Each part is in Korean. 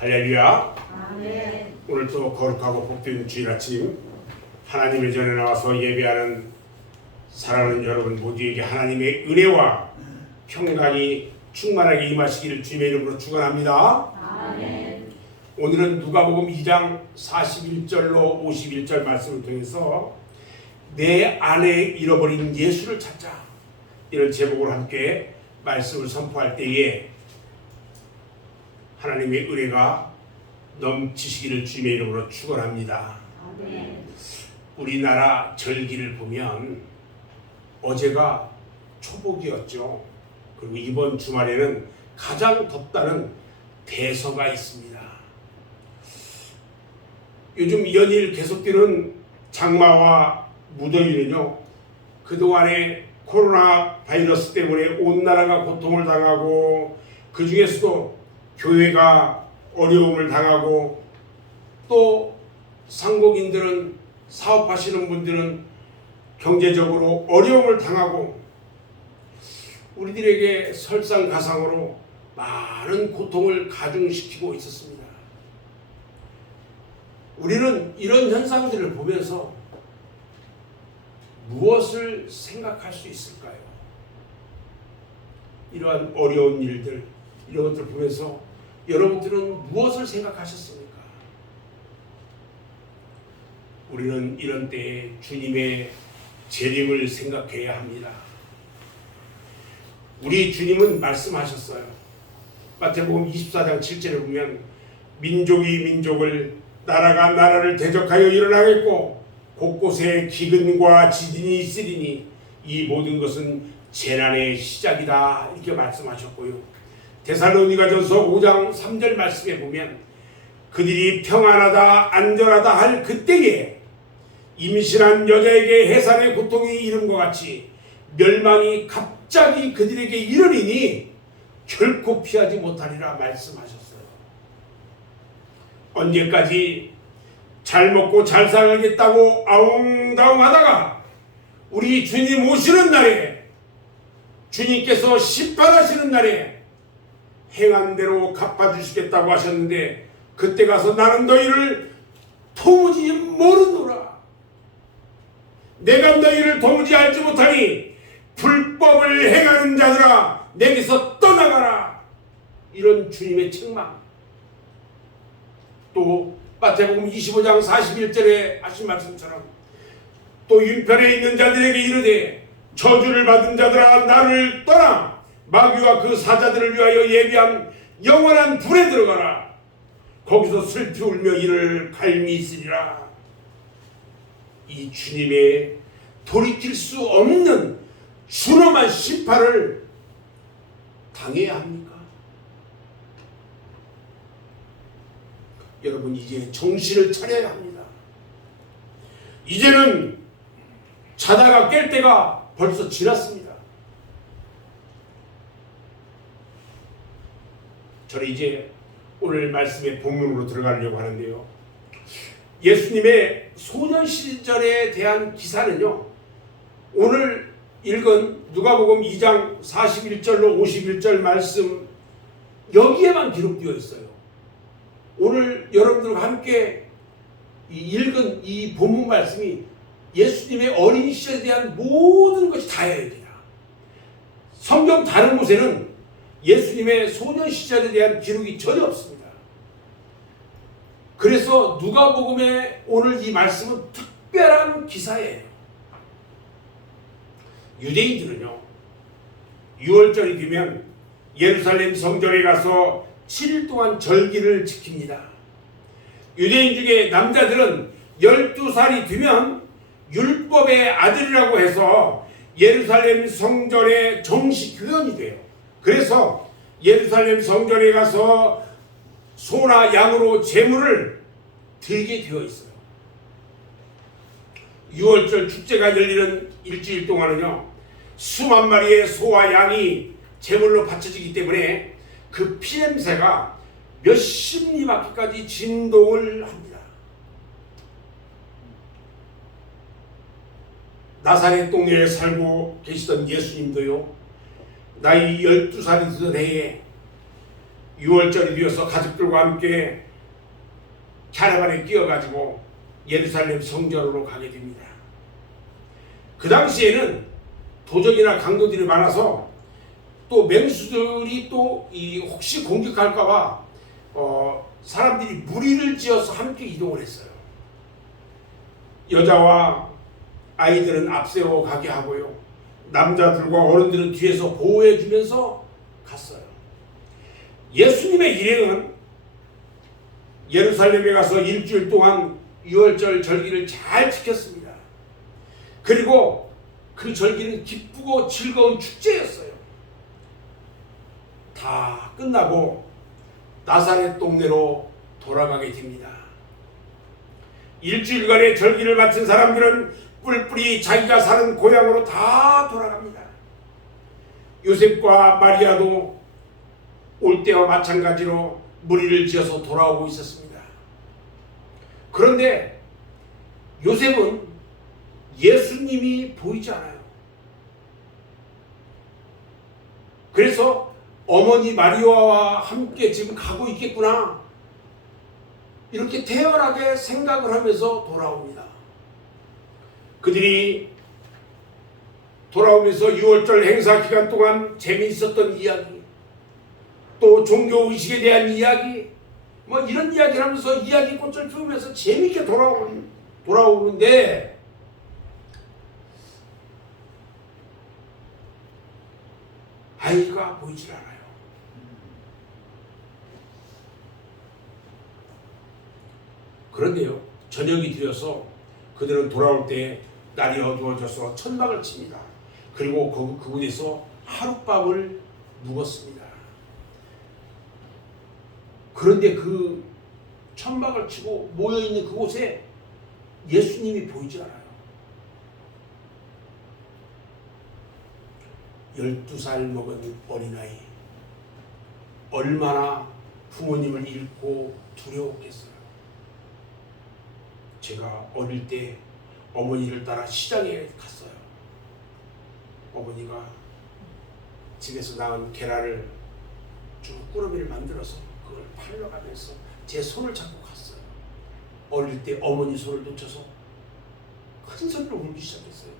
할렐루야. 아멘. 오늘도 거룩하고 복된 주일 아침 하나님의 전에 나와서 예배하는 사랑하는 여러분 모두에게 하나님의 은혜와 평강이 충만하게 임하시기를 주님의 이름으로 축원합니다. 아멘. 오늘은 누가복음 2장 41절로 51절 말씀을 통해서 내 안에 잃어버린 예수를 찾자, 이런 제목으로 함께 말씀을 선포할 때에 하나님의 은혜가 넘치시기를 주님의 이름으로 축원합니다. 아멘. 우리나라 절기를 보면 어제가 초복이었죠. 그리고 이번 주말에는 가장 덥다는 대서가 있습니다. 요즘 연일 계속되는 장마와 무더위는요, 그동안에 코로나 바이러스 때문에 온 나라가 고통을 당하고, 그 중에서도 교회가 어려움을 당하고, 또 상공인들은, 사업하시는 분들은 경제적으로 어려움을 당하고, 우리들에게 설상가상으로 많은 고통을 가중시키고 있었습니다. 우리는 이런 현상들을 보면서 무엇을 생각할 수 있을까요? 이러한 어려운 일들, 이런 것들을 보면서 여러분들은 무엇을 생각하셨습니까? 우리는 이런 때에 주님의 재림을 생각해야 합니다. 우리 주님은 말씀하셨어요. 마태복음 24장 7절에 보면 민족이 민족을, 나라가 나라를 대적하여 일어나겠고 곳곳에 기근과 지진이 있으리니 이 모든 것은 재난의 시작이다, 이렇게 말씀하셨고요. 데살로니가전서 5장 3절 말씀에 보면 그들이 평안하다 안전하다 할 그때에 임신한 여자에게 해산의 고통이 이른 것 같이 멸망이 갑자기 그들에게 이르리니 결코 피하지 못하리라 말씀하셨어요. 언제까지 잘 먹고 잘 살겠다고 아웅다웅하다가 우리 주님 오시는 날에, 주님께서 심판하시는 날에 행한 대로 갚아주시겠다고 하셨는데, 그때 가서 나는 너희를 도무지 모르노라, 내가 너희를 도무지 알지 못하니 불법을 행하는 자들아 내게서 떠나가라, 이런 주님의 책망. 또 마태복음 25장 41절에 하신 말씀처럼 또 윤편에 있는 자들에게 이르되 저주를 받은 자들아 나를 떠나 마귀와 그 사자들을 위하여 예비한 영원한 불에 들어가라, 거기서 슬피 울며 이를 갈미 있으리라. 이 주님의 돌이킬 수 없는 준엄한 심판을 당해야 합니까? 여러분, 이제 정신을 차려야 합니다. 이제는 자다가 깰 때가 벌써 지났습니다. 저는 이제 오늘 말씀의 본문으로 들어가려고 하는데요, 예수님의 소년 시절에 대한 기사는요, 오늘 읽은 누가복음 2장 41절로 51절 말씀 여기에만 기록되어 있어요. 오늘 여러분들과 함께 읽은 이 본문 말씀이 예수님의 어린 시절에 대한 모든 것이 다예요. 성경 다른 곳에는 예수님의 소년 시절에 대한 기록이 전혀 없습니다. 그래서 누가복음의 오늘 이 말씀은 특별한 기사예요. 유대인들은요, 6월절이 되면 예루살렘 성전에 가서 7일 동안 절기를 지킵니다. 유대인 중에 남자들은 12살이 되면 율법의 아들이라고 해서 예루살렘 성전의 정식 교연이 돼요. 그래서 예루살렘 성전에 가서 소나 양으로 제물을 드리게 되어 있어요. 6월절 축제가 열리는 일주일 동안은요, 수만 마리의 소와 양이 제물로 바쳐지기 때문에 그 피냄새가 몇십 리 바퀴까지 진동을 합니다. 나사렛 동네에 살고 계시던 예수님도요, 나이 12살이 되던 해에 6월절이 되어서 가족들과 함께 캐러반에 끼어가지고 예루살렘 성전으로 가게 됩니다. 그 당시에는 도적이나 강도들이 많아서 또 맹수들이 또 혹시 공격할까봐 사람들이 무리를 지어서 함께 이동을 했어요. 여자와 아이들은 앞세워 가게 하고요. 남자들과 어른들은 뒤에서 보호해 주면서 갔어요. 예수님의 일행은 예루살렘에 가서 일주일 동안 유월절 절기를 잘 지켰습니다. 그리고 그 절기는 기쁘고 즐거운 축제였어요. 다 끝나고 나사렛 동네로 돌아가게 됩니다. 일주일간의 절기를 마친 사람들은 뿔뿔이 자기가 사는 고향으로 다 돌아갑니다. 요셉과 마리아도 올 때와 마찬가지로 무리를 지어서 돌아오고 있었습니다. 그런데 요셉은 예수님이 보이지 않아요. 그래서 어머니 마리아와 함께 지금 가고 있겠구나, 이렇게 태연하게 생각을 하면서 돌아옵니다. 그들이 돌아오면서 6월절 행사 기간 동안 재미있었던 이야기, 또 종교의식에 대한 이야기, 이런 이야기를 하면서 이야기꽃을 피우면서 재미있게 돌아오는데 아이가 보이질 않아요. 그런데요, 저녁이 되어서 그들은 돌아올 때 날이 어두워져서 천막을 칩니다. 그리고 그곳에서 하룻밤을 묵었습니다. 그런데 그 천막을 치고 모여있는 그곳에 예수님이 보이지 않아요. 12살 먹은 어린아이, 얼마나 부모님을 잃고 두려웠겠어요. 제가 어릴 때 어머니를 따라 시장에 갔어요. 어머니가 집에서 나온 계란을 쭉 꾸러미를 만들어서 그걸 팔러 가면서 제 손을 잡고 갔어요. 어릴 때 어머니 손을 놓쳐서 큰 소리로 울기 시작했어요.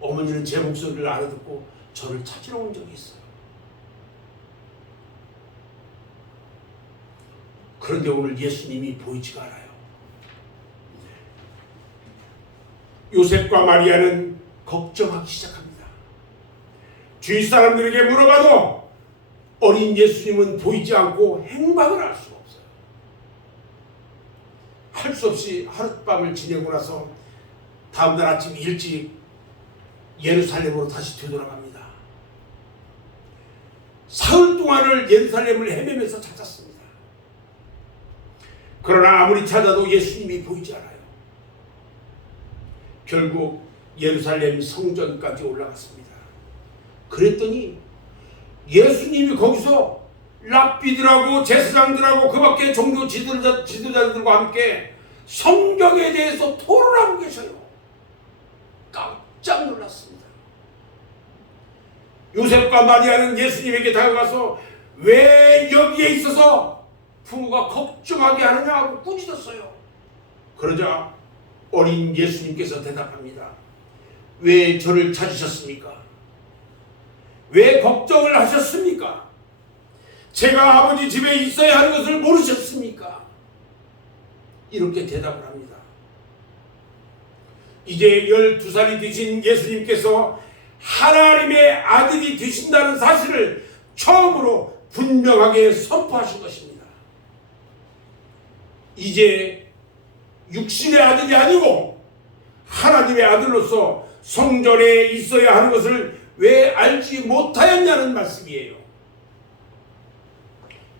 어머니는 제 목소리를 알아듣고 저를 찾으러 온 적이 있어요. 그런데 오늘 예수님이 보이지가 않아요. 요셉과 마리아는 걱정하기 시작합니다. 주위 사람들에게 물어봐도 어린 예수님은 보이지 않고 행방을 알 수가 없어요. 할 수 없이 하룻밤을 지내고 나서 다음날 아침 일찍 예루살렘으로 다시 되돌아갑니다. 사흘 동안을 예루살렘을 헤매면서 찾았습니다. 그러나 아무리 찾아도 예수님이 보이지 않아요. 결국 예루살렘 성전까지 올라갔습니다. 그랬더니 예수님이 거기서 랍비들하고 제사장들하고 그 밖에 종교 지도자들과 함께 성경에 대해서 토론하고 계셔요. 깜짝 놀랐습니다. 요셉과 마리아는 예수님에게 다가가서 왜 여기에 있어서 부모가 걱정하게 하느냐 하고 꾸짖었어요. 그러자 어린 예수님께서 대답합니다. 왜 저를 찾으셨습니까? 왜 걱정을 하셨습니까? 제가 아버지 집에 있어야 하는 것을 모르셨습니까? 이렇게 대답을 합니다. 이제 12살이 되신 예수님께서 하나님의 아들이 되신다는 사실을 처음으로 분명하게 선포하신 것입니다. 이제 육신의 아들이 아니고 하나님의 아들로서 성전에 있어야 하는 것을 왜 알지 못하였냐는 말씀이에요.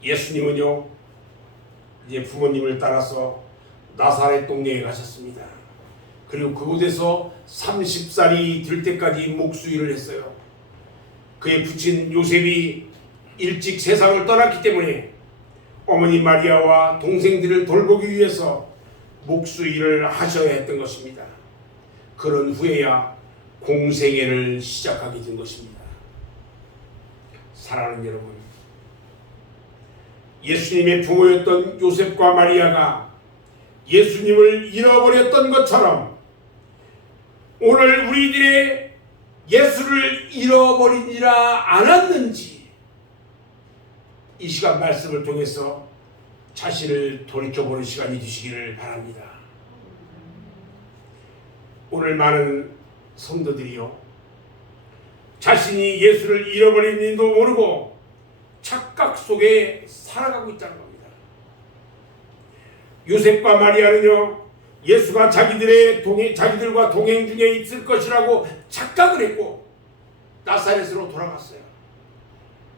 예수님은요, 이제 부모님을 따라서 나사렛 동네에 가셨습니다. 그리고 그곳에서 30살이 될 때까지 목수일을 했어요. 그의 부친 요셉이 일찍 세상을 떠났기 때문에 어머니 마리아와 동생들을 돌보기 위해서 목수일을 하셔야 했던 것입니다. 그런 후에야 공생애를 시작하게 된 것입니다. 사랑하는 여러분, 예수님의 부모였던 요셉과 마리아가 예수님을 잃어버렸던 것처럼 오늘 우리들의 예수를 잃어버리지라 않았는지 이 시간 말씀을 통해서 자신을 돌이켜보는 시간이 되시기를 바랍니다. 오늘 많은 성도들이요, 자신이 예수를 잃어버린 일도 모르고 착각 속에 살아가고 있다는 겁니다. 요셉과 마리아는요, 예수가 자기들과 동행 중에 있을 것이라고 착각을 했고 나사렛으로 돌아갔어요.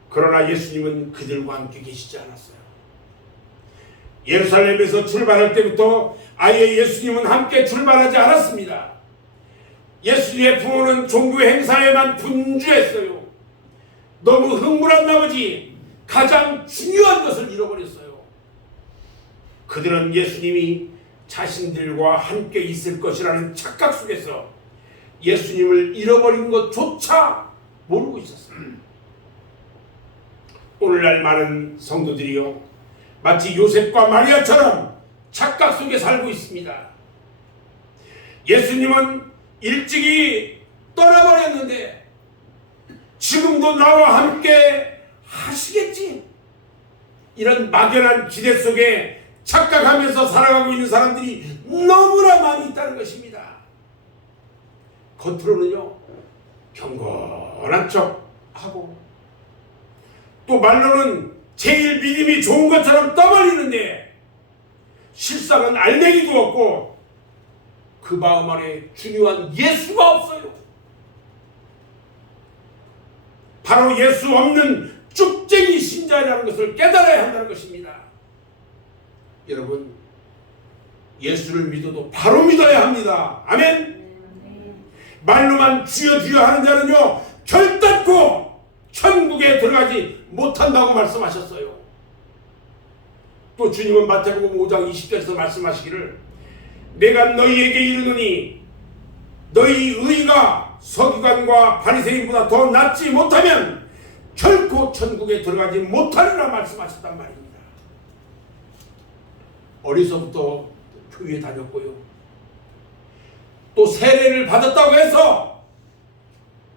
그러나 예수님은 그들과 함께 계시지 않았어요. 예루살렘에서 출발할 때부터 아예 예수님은 함께 출발하지 않았습니다. 예수님의 부모는 종교 행사에만 분주했어요. 너무 흥분한 나머지 가장 중요한 것을 잃어버렸어요. 그들은 예수님이 자신들과 함께 있을 것이라는 착각 속에서 예수님을 잃어버린 것조차 모르고 있었어요. 오늘날 많은 성도들이요, 마치 요셉과 마리아처럼 착각 속에 살고 있습니다. 예수님은 일찍이 떠나버렸는데 지금도 나와 함께 하시겠지? 이런 막연한 기대 속에 착각하면서 살아가고 있는 사람들이 너무나 많이 있다는 것입니다. 겉으로는요, 경건한 척하고 또 말로는 제일 믿음이 좋은 것처럼 떠벌리는데 실상은 알맹이도 없고 그 마음 안에 중요한 예수가 없어요. 바로 예수 없는 쭉쟁이 신자라는 것을 깨달아야 한다는 것입니다. 여러분, 예수를 믿어도 바로 믿어야 합니다. 아멘. 말로만 주여 주여 하는 자는요, 결단코 천국에 들어가지 못한다고 말씀하셨어요. 또 주님은 마태복음 5장 20절에서 말씀하시기를, 내가 너희에게 이르노니 너희 의가 서기관과 바리새인보다 더 낫지 못하면 결코 천국에 들어가지 못하리라 말씀하셨단 말입니다. 어려서부터 교회에 다녔고요, 또 세례를 받았다고 해서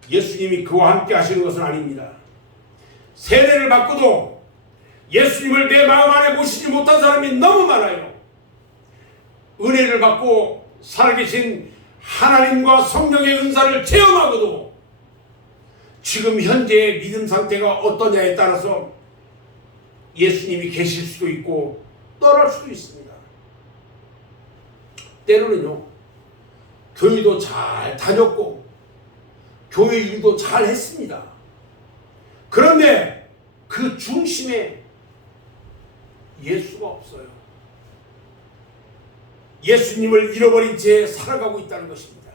예수님이 그와 함께 하시는 것은 아닙니다. 세례를 받고도 예수님을 내 마음 안에 모시지 못한 사람이 너무 많아요. 은혜를 받고 살아계신 하나님과 성령의 은사를 체험하고도 지금 현재의 믿음 상태가 어떠냐에 따라서 예수님이 계실 수도 있고 떠날 수도 있습니다. 때로는요, 교회도 잘 다녔고 교회 일도 잘 했습니다. 그런데 그 중심에 예수가 없어요. 예수님을 잃어버린 채 살아가고 있다는 것입니다.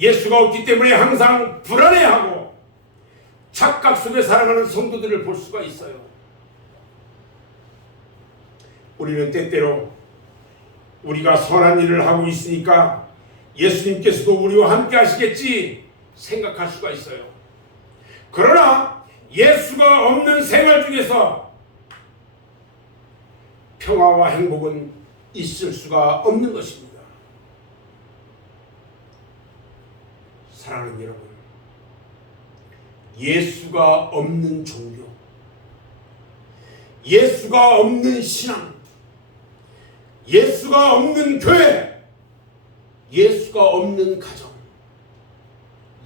예수가 없기 때문에 항상 불안해하고 착각 속에 살아가는 성도들을 볼 수가 있어요. 우리는 때때로 우리가 선한 일을 하고 있으니까 예수님께서도 우리와 함께 하시겠지 생각할 수가 있어요. 그러나 예수가 없는 생활 중에서 평화와 행복은 있을 수가 없는 것입니다. 사랑하는 여러분, 예수가 없는 종교, 예수가 없는 신앙, 예수가 없는 교회, 예수가 없는 가정,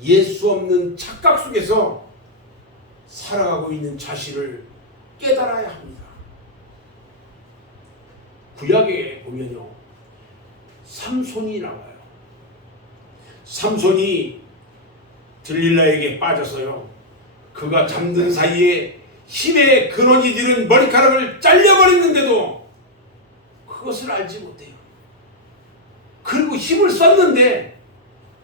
예수 없는 착각 속에서 살아가고 있는 자신을 깨달아야 합니다. 구약에 보면요, 삼손이 나와요. 삼손이 들릴라에게 빠져서요, 그가 잠든 사이에 힘의 근원이 되는 머리카락을 잘려버렸는데도 그것을 알지 못해요. 그리고 힘을 썼는데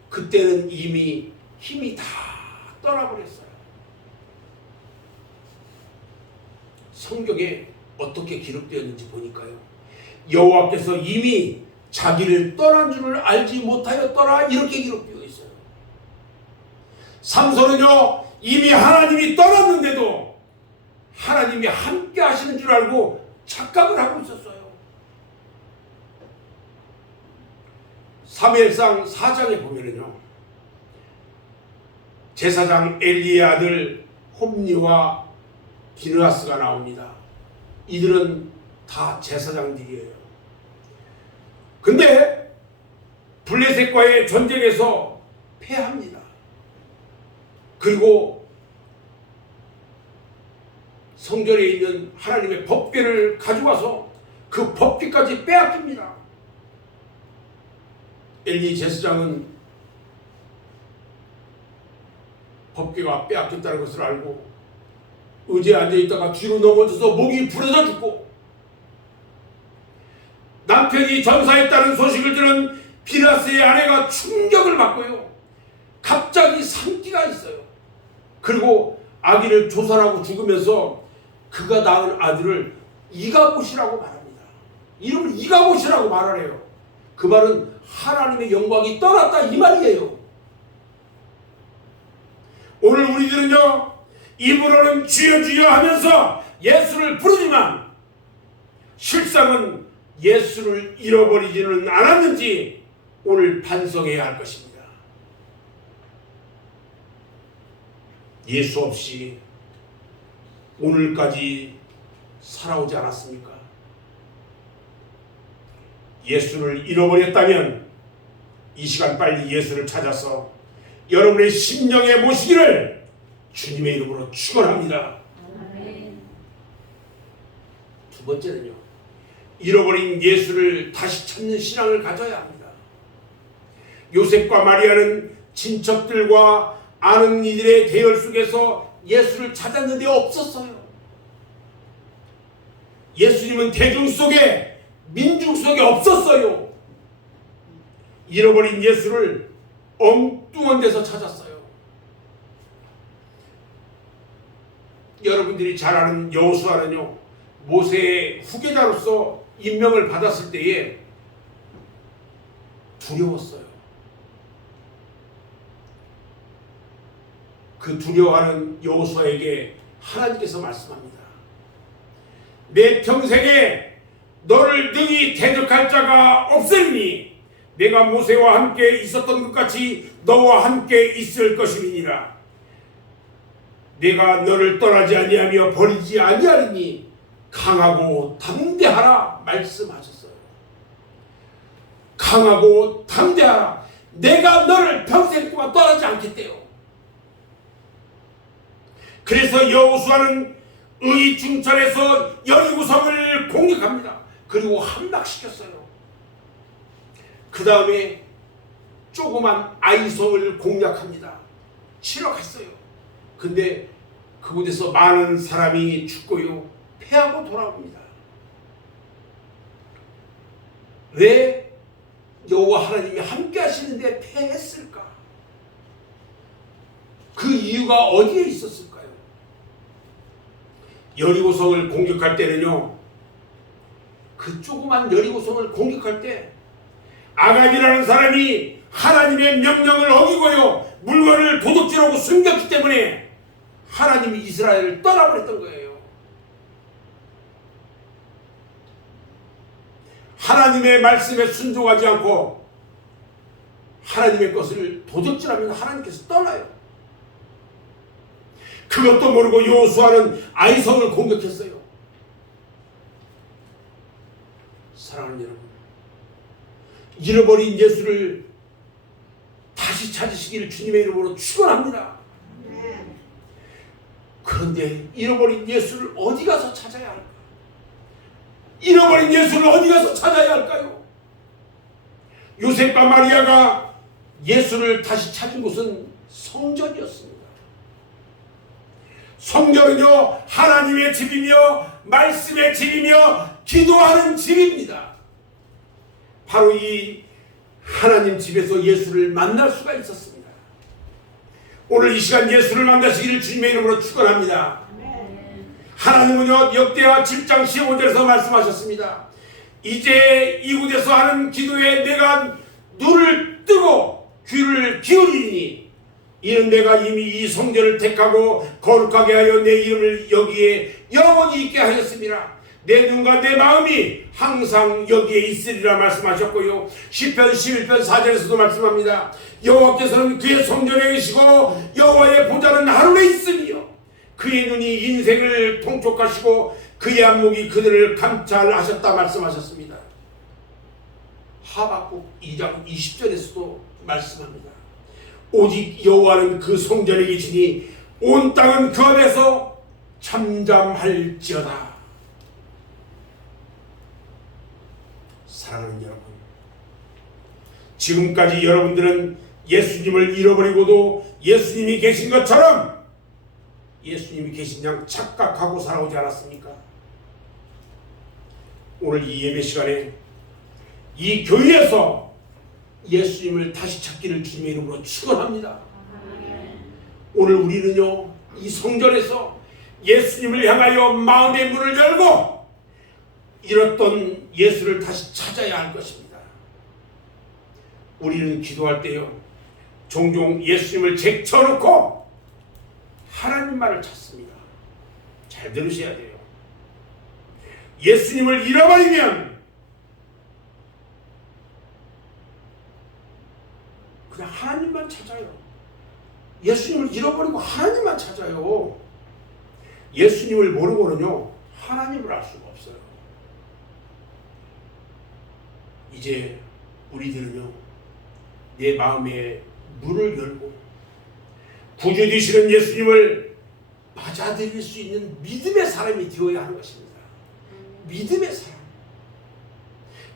그때는 이미 힘이 다 떠나버렸어요. 성경에 어떻게 기록되었는지 보니까요, 여호와께서 이미 자기를 떠난 줄을 알지 못하였더라 이렇게 기록되어 있어요. 삼손은요, 이미 하나님이 떠났는데도 하나님이 함께 하시는 줄 알고 착각을 하고 있었어요. 사무엘상 4장에 보면은요, 제사장 엘리의 아들 홈리와 비느하스가 나옵니다. 이들은 다 제사장들이에요. 근데 블레셋과의 전쟁에서 패합니다. 그리고 성전에 있는 하나님의 법궤를 가져와서 그 법궤까지 빼앗깁니다. 엘리 제사장은 법궤가 빼앗겼다는 것을 알고 의자에 앉아있다가 뒤로 넘어져서 목이 부러져 죽고, 남편이 전사했다는 소식을 들은 비느하스의 아내가 충격을 받고요, 갑자기 산기가 있어요. 그리고 아기를 조살하고 죽으면서 그가 낳은 아들을 이가봇이라고 말합니다. 이름을 이가봇이라고 말하래요. 그 말은 하나님의 영광이 떠났다 이 말이에요. 오늘 우리들은요, 입으로는 주여 주여 하면서 예수를 부르지만 실상은 예수를 잃어버리지는 않았는지 오늘 반성해야 할 것입니다. 예수 없이 오늘까지 살아오지 않았습니까? 예수를 잃어버렸다면 이 시간 빨리 예수를 찾아서 여러분의 심령에 모시기를 주님의 이름으로 축원합니다. 두 번째는요, 잃어버린 예수를 다시 찾는 신앙을 가져야 합니다. 요셉과 마리아는 친척들과 아는 이들의 대열 속에서 예수를 찾았는데 없었어요. 예수님은 대중 속에, 민중 속에 없었어요. 잃어버린 예수를 엉뚱한 데서 찾았어요. 여러분들이 잘 아는 여호수아는요, 모세의 후계자로서 임명을 받았을 때에 두려웠어요. 그 두려워하는 여호수아에게 하나님께서 말씀합니다. 내 평생에 너를 능히 대적할 자가 없으니 내가 모세와 함께 있었던 것 같이 너와 함께 있을 것임이니라. 내가 너를 떠나지 아니하며 버리지 아니하리니 강하고 담대하라 말씀하셨어요. 강하고 담대하라. 내가 너를 평생 동안 떠나지 않겠대요. 그래서 여호수아는 의중천에서 여리고성을 공격합니다. 그리고 함락시켰어요. 그 다음에 조그만 아이성을 공략합니다. 치러 갔어요. 근데 그곳에서 많은 사람이 죽고요, 패하고 돌아옵니다. 왜 여호와 하나님이 함께 하시는데 패했을까? 그 이유가 어디에 있었을까요? 여리고성을 공격할 때는요, 그 조그만 여리고성을 공격할 때 아간이라는 사람이 하나님의 명령을 어기고요, 물건을 도둑질하고 숨겼기 때문에 하나님이 이스라엘을 떠나버렸던 거예요. 하나님의 말씀에 순종하지 않고 하나님의 것을 도둑질하면 하나님께서 떠나요. 그것도 모르고 여호수아는 아이성을 공격했어요. 사랑하는 여러분, 잃어버린 예수를 다시 찾으시기를 주님의 이름으로 축원합니다. 그런데 잃어버린 예수를 어디 가서 찾아야 할까? 잃어버린 예수를 어디 가서 찾아야 할까요? 요셉과 마리아가 예수를 다시 찾은 곳은 성전이었습니다. 성전은요, 하나님의 집이며 말씀의 집이며 기도하는 집입니다. 바로 이 하나님 집에서 예수를 만날 수가 있었습니다. 오늘 이 시간 예수를 만나시기를 주님의 이름으로 축원합니다. 하나님은요, 역대하 7장 15절에서 말씀하셨습니다. 이제 이곳에서 하는 기도에 내가 눈을 뜨고 귀를 기울이니 이는 내가 이미 이 성전을 택하고 거룩하게 하여 내 이름을 여기에 영원히 있게 하였습니다. 내 눈과 내 마음이 항상 여기에 있으리라 말씀하셨고요. 시편 11편 4절에서도 말씀합니다. 여호와께서는 그의 성전에 계시고 여호와의 보좌는 하늘에 있으며 그의 눈이 인생을 통촉하시고 그의 안목이 그들을 감찰하셨다 말씀하셨습니다. 하박국 2장 20절에서도 말씀합니다. 오직 여호와는 그 성전에 계시니 온 땅은 그 안에서 잠잠할지어다. 사랑하는 여러분, 지금까지 여러분들은 예수님을 잃어버리고도 예수님이 계신 것처럼 예수님이 계신 양 착각하고 살아오지 않았습니까? 오늘 이 예배 시간에 이 교회에서 예수님을 다시 찾기를 주님의 이름으로 축원합니다. 오늘 우리는요, 이 성전에서 예수님을 향하여 마음의 문을 열고 잃었던 예수를 다시 찾아야 할 것입니다. 우리는 기도할 때요, 종종 예수님을 제쳐놓고 하나님 말을 찾습니다. 잘 들으셔야 돼요. 예수님을 잃어버리면 그냥 하나님만 찾아요. 예수님을 잃어버리고 하나님만 찾아요. 예수님을 모르고는요, 하나님을 알 수가 없어요. 이제 우리들은요, 내 마음에 문을 열고 구주 되시는 예수님을 맞아들일 수 있는 믿음의 사람이 되어야 하는 것입니다. 믿음의 사람.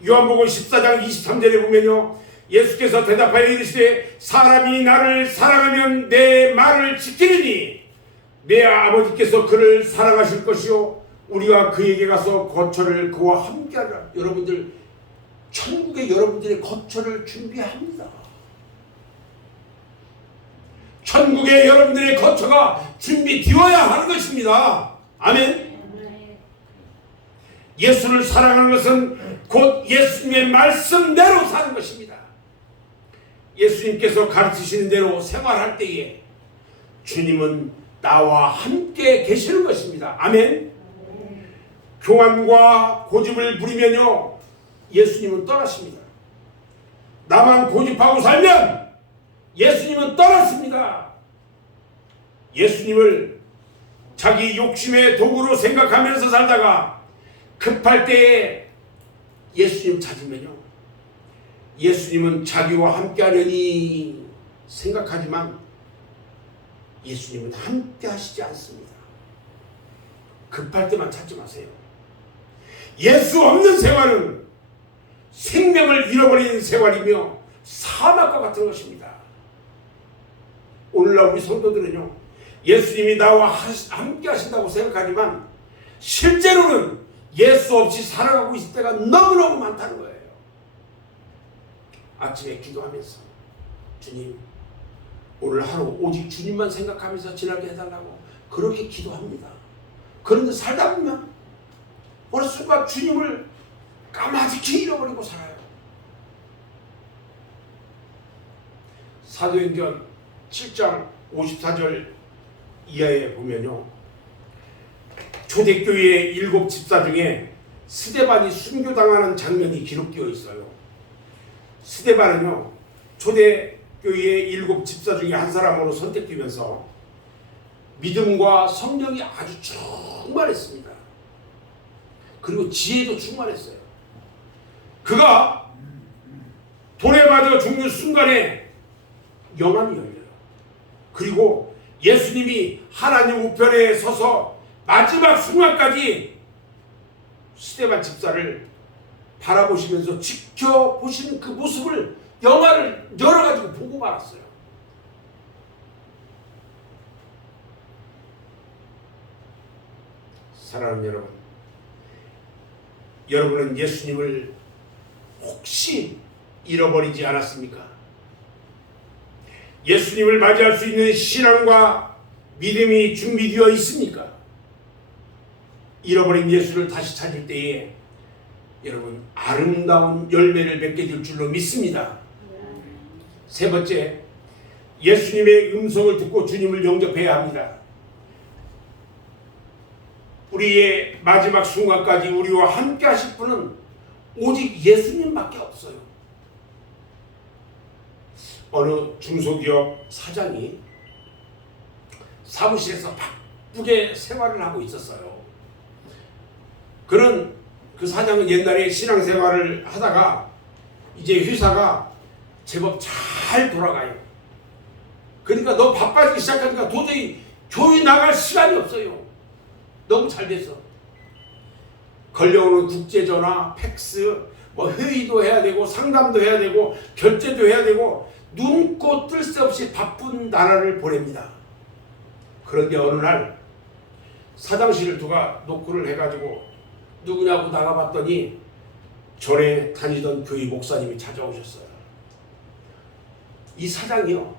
요한복음 14장 23절에 보면요, 예수께서 대답하여 이르시되 사람이 나를 사랑하면 내 말을 지키리니 내 아버지께서 그를 사랑하실 것이요 우리가 그에게 가서 거처를 그와 함께하라. 여러분들, 천국에 여러분들의 거처를 준비합니다. 천국에 여러분들의 거처가 준비되어야 하는 것입니다. 아멘. 예수를 사랑하는 것은 곧 예수님의 말씀대로 사는 것입니다. 예수님께서 가르치시는 대로 생활할 때에 주님은 나와 함께 계시는 것입니다. 아멘. 교만과 고집을 부리면요, 예수님은 떠나십니다. 나만 고집하고 살면 예수님은 떠났습니다. 예수님을 자기 욕심의 도구로 생각하면서 살다가 급할 때에 예수님 찾으면요, 예수님은 자기와 함께하려니 생각하지만 예수님은 함께 하시지 않습니다. 급할 때만 찾지 마세요. 예수 없는 생활은 생명을 잃어버리는 생활이며 사막과 같은 것입니다. 오늘날 우리 성도들은요, 예수님이 나와 함께 하신다고 생각하지만 실제로는 예수 없이 살아가고 있을 때가 너무너무 많다는 거예요. 아침에 기도하면서 주님, 오늘 하루 오직 주님만 생각하면서 지나게 해달라고 그렇게 기도합니다. 그런데 살다 보면 어느 순간 주님을 까마득히 잃어버리고 살아요. 사도행전 7장 54절 이하에 보면요, 초대교회의 7 집사 중에 스데반이 순교당하는 장면이 기록되어 있어요. 스데반은요, 초대교회의 7 집사 중에 한 사람으로 선택되면서 믿음과 성령이 아주 충만했습니다. 그리고 지혜도 충만했어요. 그가 돌에 맞아 죽는 순간에 영안이 열려요. 그리고 예수님이 하나님 우편에 서서 마지막 순간까지 스데반 집사를 바라보시면서 지켜보시는 그 모습을 영화를 열어가지고 보고 말았어요. 사랑하는 여러분, 여러분은 예수님을 혹시 잃어버리지 않았습니까? 예수님을 맞이할 수 있는 신앙과 믿음이 준비되어 있습니까? 잃어버린 예수를 다시 찾을 때에 여러분, 아름다운 열매를 맺게 될 줄로 믿습니다. 세 번째, 예수님의 음성을 듣고 주님을 영접해야 합니다. 우리의 마지막 순간까지 우리와 함께 하실 분은 오직 예수님밖에 없어요. 어느 중소기업 사장이 사무실에서 바쁘게 생활을 하고 있었어요. 그 사장은 옛날에 신앙생활을 하다가 이제 회사가 제법 잘 돌아가요. 그러니까 너 바빠지기 시작하니까 도저히 교회 나갈 시간이 없어요. 너무 잘 돼서. 걸려오는 국제전화, 팩스, 회의도 해야 되고 상담도 해야 되고 결제도 해야 되고 눈코 뜰 새 없이 바쁜 나라를 보냅니다. 그런데 어느 날 사장실을 누가 노크를 해가지고 누구냐고 나가봤더니 전에 다니던 교회 목사님이 찾아오셨어요. 이 사장이요,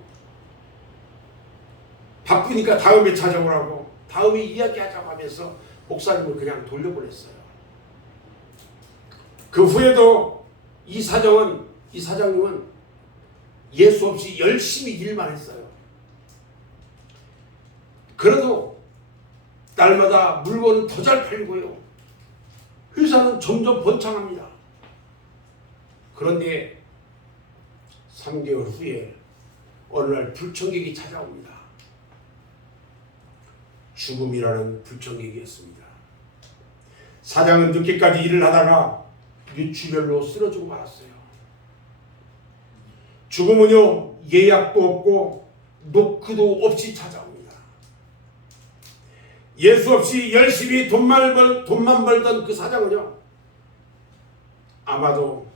바쁘니까 다음에 찾아오라고, 다음에 이야기하자고 하면서 목사님을 그냥 돌려보냈어요. 그 후에도 이 사장님은 예수 없이 열심히 일만 했어요. 그래도 날마다 물건은 더 잘 팔리고요. 회사는 점점 번창합니다. 그런데 3개월 후에 어느 날 불청객이 찾아옵니다. 죽음이라는 불청객이었습니다. 사장은 늦게까지 일을 하다가 뮤추별로 쓰러지고 말았어요. 죽음은요, 예약도 없고 노크도 없이 찾아옵니다. 예수 없이 열심히 돈만 벌던 그 사장은요, 아마도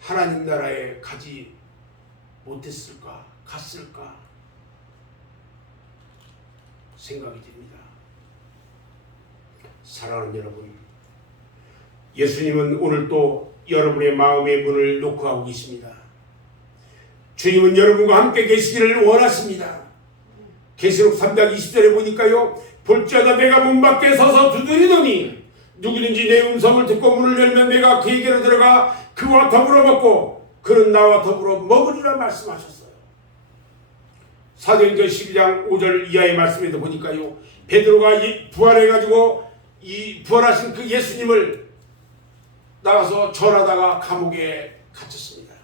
하나님 나라에 가지 못했을까, 갔을까 생각이 듭니다. 사랑하는 여러분, 예수님은 오늘 또 여러분의 마음의 문을 노크하고 계십니다. 주님은 여러분과 함께 계시기를 원하십니다. 계시록 3장 20절에 보니까요, 볼지어다 내가 문 밖에 서서 두드리더니 누구든지 내 음성을 듣고 문을 열면 내가 그에게로 들어가 그와 더불어 먹고 그는 나와 더불어 먹으리라 말씀하셨어요. 사도행전 12장 5절 이하의 말씀에도 보니까요, 베드로가 부활해가지고 이 부활하신 그 예수님을 나가서 전하다가 감옥에 갇혔습니다.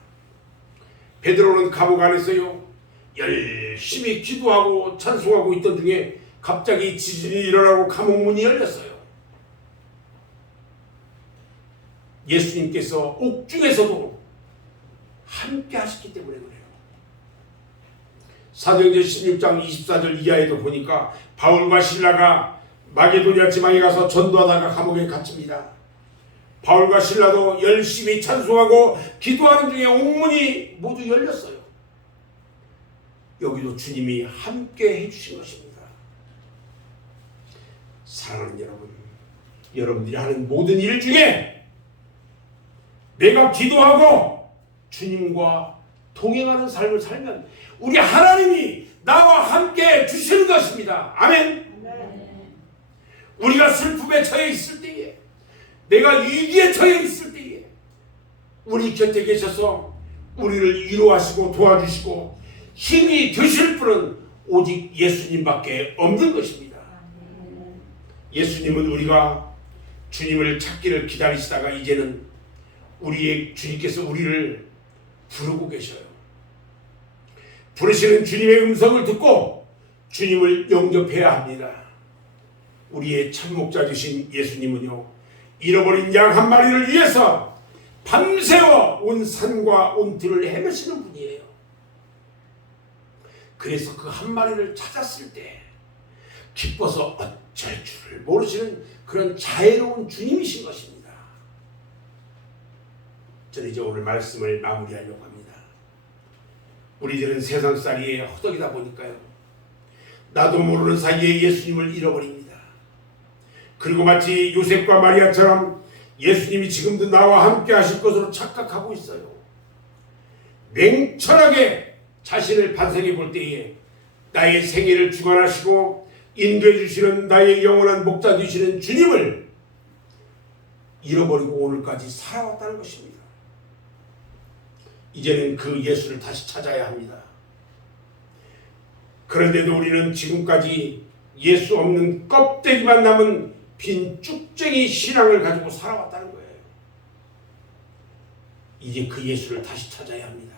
베드로는 감옥 안에서요, 열심히 기도하고 찬송하고 있던 중에 갑자기 지진이 일어나고 감옥 문이 열렸어요. 예수님께서 옥중에서도 함께 하셨기 때문에 그래요. 사도행전 16장 24절 이하에도 보니까 바울과 실라가 마게도냐 지방에 가서 전도하다가 감옥에 갇힙니다. 바울과 실라도 열심히 찬송하고 기도하는 중에 옥문이 모두 열렸어요. 여기도 주님이 함께 해주신 것입니다. 사랑하는 여러분, 여러분들이 하는 모든 일 중에 내가 기도하고 주님과 동행하는 삶을 살면 우리 하나님이 나와 함께 주시는 것입니다. 아멘. 우리가 슬픔에 처해 있을 때에, 내가 위기에 처해 있을 때에 우리 곁에 계셔서 우리를 위로하시고 도와주시고 힘이 되실 분은 오직 예수님밖에 없는 것입니다. 예수님은 우리가 주님을 찾기를 기다리시다가 이제는 우리의 주님께서 우리를 부르고 계셔요. 부르시는 주님의 음성을 듣고 주님을 영접해야 합니다. 우리의 참목자 되신 예수님은요, 잃어버린 양 한 마리를 위해서 밤새워 온 산과 온 들을 헤매시는 분이에요. 그래서 그 한 마리를 찾았을 때 기뻐서 어쩔 줄을 모르시는 그런 자애로운 주님이신 것입니다. 저는 이제 오늘 말씀을 마무리하려고 합니다. 우리들은 세상살이에 허덕이다 보니까요, 나도 모르는 사이에 예수님을 잃어버립니다. 그리고 마치 요셉과 마리아처럼 예수님이 지금도 나와 함께 하실 것으로 착각하고 있어요. 냉철하게 자신을 반성해 볼 때에 나의 생애를 주관하시고 인도해 주시는 나의 영원한 목자 되시는 주님을 잃어버리고 오늘까지 살아왔다는 것입니다. 이제는 그 예수를 다시 찾아야 합니다. 그런데도 우리는 지금까지 예수 없는 껍데기만 남은 빈 쭉쟁이 신앙을 가지고 살아왔다는 거예요. 이제 그 예수를 다시 찾아야 합니다.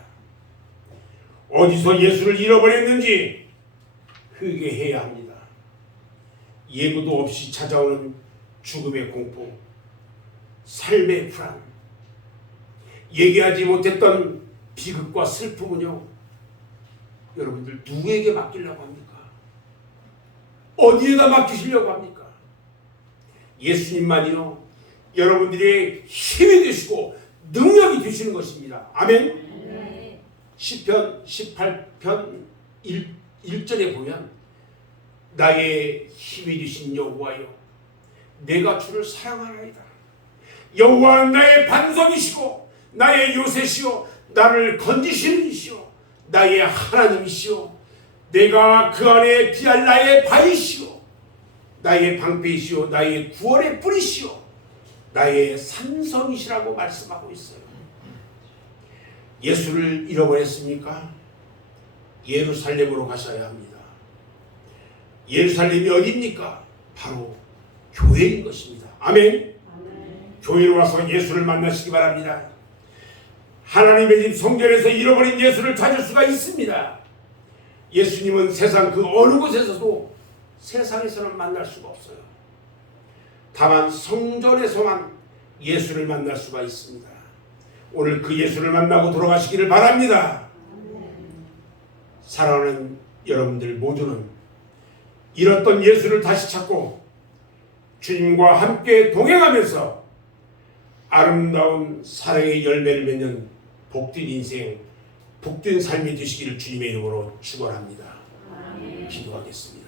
어디서 예수를 잃어버렸는지 회개해야 합니다. 예고도 없이 찾아오는 죽음의 공포, 삶의 불안, 얘기하지 못했던 비극과 슬픔은요, 여러분들 누구에게 맡기려고 합니까? 어디에다 맡기시려고 합니까? 예수님만이요, 여러분들의 힘이 되시고 능력이 되시는 것입니다. 아멘. 시편 18편 1절에 보면 나의 힘이 되신 여호와여, 내가 주를 사랑하나이다. 여호와는 나의 반석이시고 나의 요새시요 나를 건지시는 이시요 나의 하나님이시요 내가 그 안에 피할 나의 바위시요 나의 방패이시요 나의 구원의 뿌리시요 나의 산성이시라고 말씀하고 있어요. 예수를 잃어버렸습니까? 예루살렘으로 가셔야 합니다. 예루살렘이 어디입니까? 바로 교회인 것입니다. 아멘. 교회로 와서 예수를 만나시기 바랍니다. 하나님의 집 성전에서 잃어버린 예수를 찾을 수가 있습니다. 예수님은 세상 그 어느 곳에서도 세상에서는 만날 수가 없어요. 다만 성전에서만 예수를 만날 수가 있습니다. 오늘 그 예수를 만나고 돌아가시기를 바랍니다. 사랑하는 여러분들 모두는 잃었던 예수를 다시 찾고 주님과 함께 동행하면서 아름다운 사랑의 열매를 맺는 복된 인생, 복된 삶이 되시기를 주님의 이름으로 축원합니다. 기도하겠습니다.